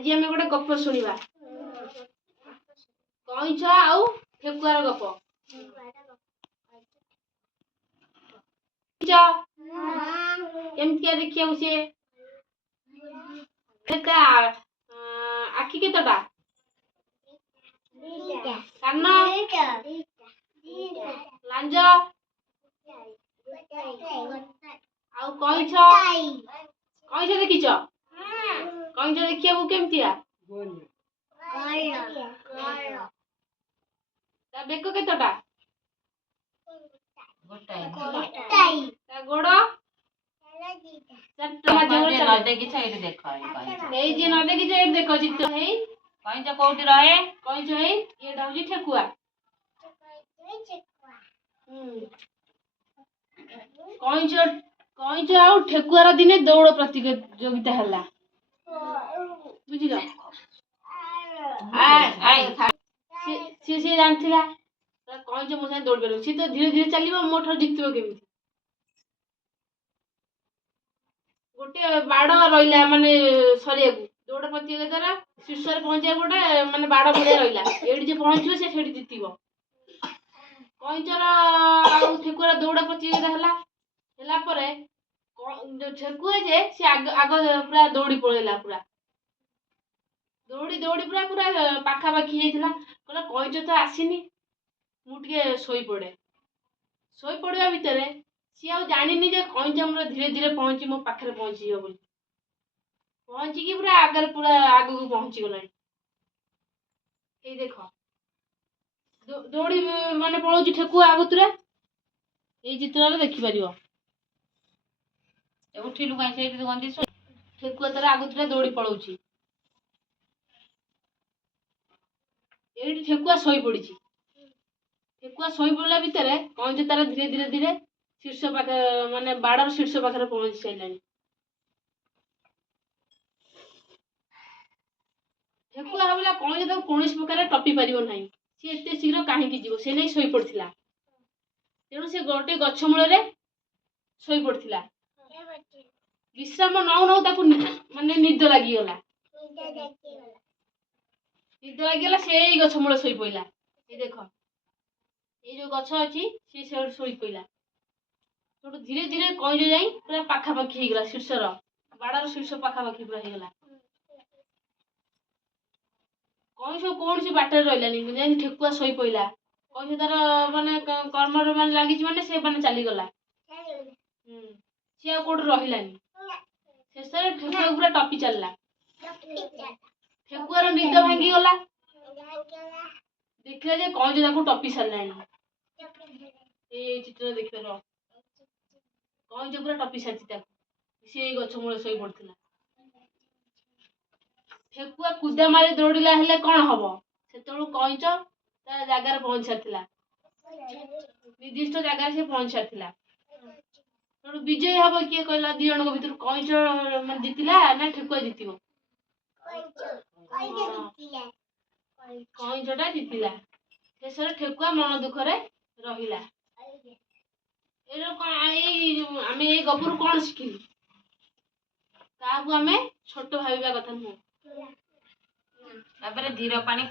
आज आम गोटे गप शुणा कईछ आउ ठेकुआर गप। केमतिया देखिया सी आखि केतटा कान लांज आउ कईछ कईछ देखिछ कईछ देखिया केमतिया बेक केतटा गोड़ देख चित्र कईच कोठी रहे कईच एटा होची ठेकुआ कईच कईच आउ ठेकुआर दिने दौड़ प्रतियोगिता हला बुझिल सी जानथिला कईच मो साथ दौड़ पार सी तो धीरे धीरे चलो मो ठार जितब केमी गोटे बाड़ रहा माने सरिया दौड़ प्रतियोगितार शीर्ष पहुंचा गोटे माने बाड़ भाया रहा ये पहुंचो से जितब कईचर ठेकुआर दौड़ प्रतियोगिता है ठेकुआ जे सी आग पूरा दौड़ी पड़ेगा पूरा दौड़ी दौड़ी पूरा पूरा पाखापाखि जाता कहला कईच तो आसीनी मुझे शोई पड़ा भितर सी आ जानी जे कईच मोर धीरे धीरे पहुंची मो पाखे पहुंची बोली पहुंचिकी पूरा आगे पूरा आग को पहुंची गला ये देख दौड़ी माने पड़ोची ठेकुआ आगुतुरा ये चित्र देखिपर उठिलु कहीं ठेकुआ तार आगुतुरा दौड़ी पड़ोची ये ठेकुआ शोई पड़ी ठेकुआ शोई पड़ा भितर कईच तार धीरे धीरे धीरे शीर्ष पाखे माने बाड़र शीर्ष पाखे पहुंची सारा ठेकुआ भाविला कईच तो कौन प्रकार टपी पार ना सी एत शीघ्र कहीं जीव से नहीं शोई पड़ा तेणु से गोटे गछ मूल शोई पड़ा विश्राम नौ नौ माने निद लगिगला से गछ मूल शोई पड़ा ये देख ये जो गछ अच्छी सी शोई पड़ा धीरे धीरे कईच जाई पूरा पाखापाखि होगला शीर्षर बाड़र शीर्ष पाखापाखि पूरा होगला कईच कौन सी बाटर रही ठेकुआ शोई पड़ा कईच तार माने कर्म मान लगी माने से माने चलीगला सी आउट रही शेष ठेकुआ पूरा टपी चलला ठेकुआर निद भांगी गला देखिए जे कईच टपी सारा ये चित्र देख कईच पूरा टपी सारी सी गछ मूल शोई पड़ा ठेकुआ कुदा मारी दौड़िला हेले कौन हम से कईच ता जगार पहुंच सारी निर्दिष्ट जगार से पहुंच सारी विजय हम किए कहला दी जन भर कईच जीतला ना ठेकुआ जीत कईचटा जीतला शेष ठेकुआ मन दुखरे रहा आम ये गपुर कौन शिखिलु क्या छोट भाविया कथा नुह धीर पानी